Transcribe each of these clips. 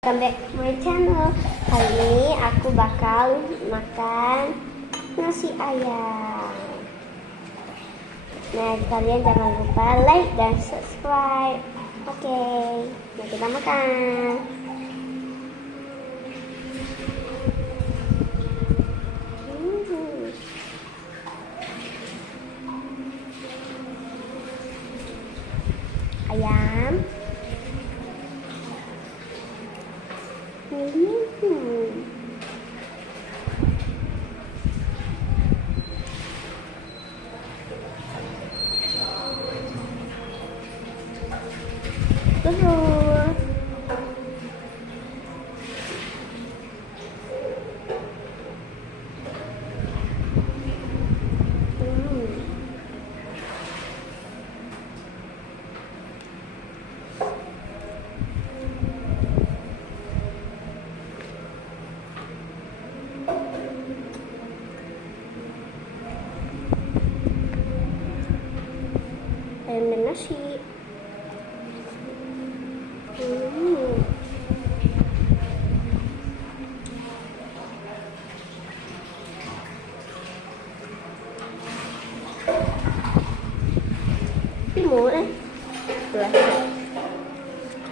Welcome back to my channel. Kali ini aku bakal makan nasi ayam. Nah, kalian jangan lupa like dan subscribe. Oke, nah kita makan. Ayam. Terus ayam dan nasi. Timun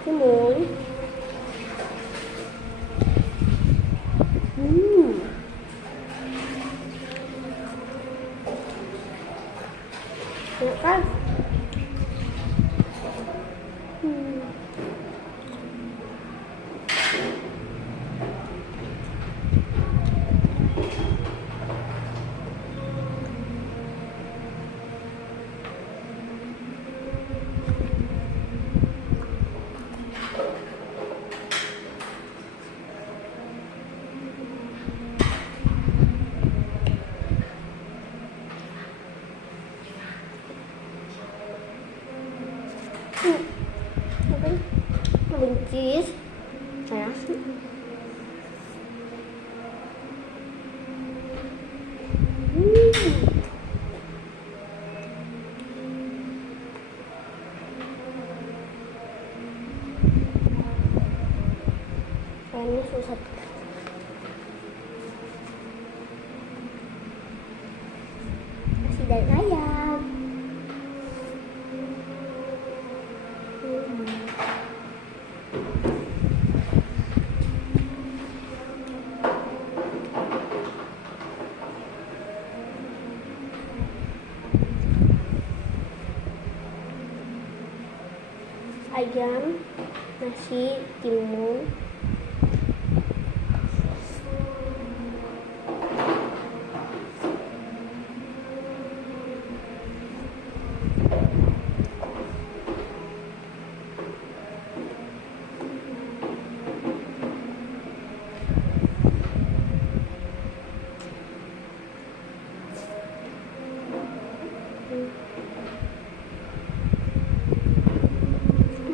timun. Enak kan? Buncis nasi. Ini susah. Nasi dan ayam. Ayam, nasi, timun.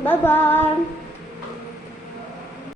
Bye bye.